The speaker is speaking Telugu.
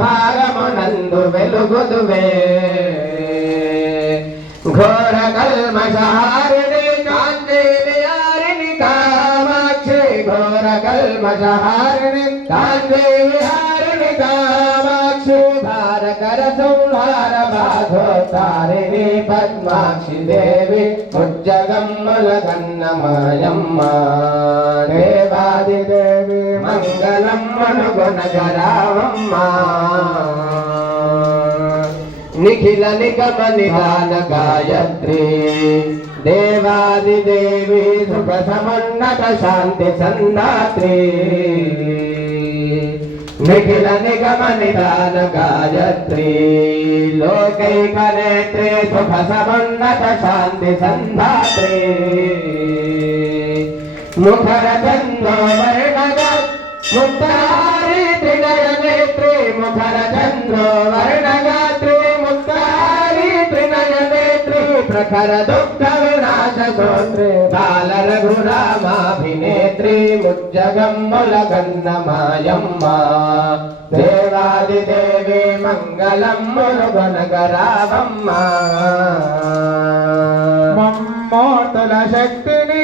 భాగమునందు వెలుగుదువే ఘోర కల్మషహారిణి కాంతి విహారిణి కామాక్షి ఘోర కల్మషహారిణి కాంతి విహారిణి కామాక్షి భారకర సంహార బాధోతారిణి పద్మాక్షి దేవి ముజ్జగమ్మల గన్నమాయమ్మ దేవాది దేవి మంగళమ్మను గుణగరావమ్మ నిఖిల నిగమ నిదాన గాయత్రి దేవాది దేవి సుఖ సమన్నత శాంతి సందాత్రి నిఖిల నిగమ నిదాన గాయత్రి లోకైక నేత్రి సుఖ సమన్నత శాంతి సందాత్రి ముఖర చంద్ర వర్ణగ ముక్తారి త్రినయ నేత్రి ముఖర చంద్ర వర్ణగాత్రి ముక్తారి త్రినయ నేత్రి ప్రఖర దుఃఖ వినాశ సోత్రి బాల రఘురామాభినేత్రి ముజ్జగమ్ముల గన్నమాయమ్మ దేవాది దేవి మంగళమ్ములు గణగరావమ్మ మమ్మోతుల శక్తిని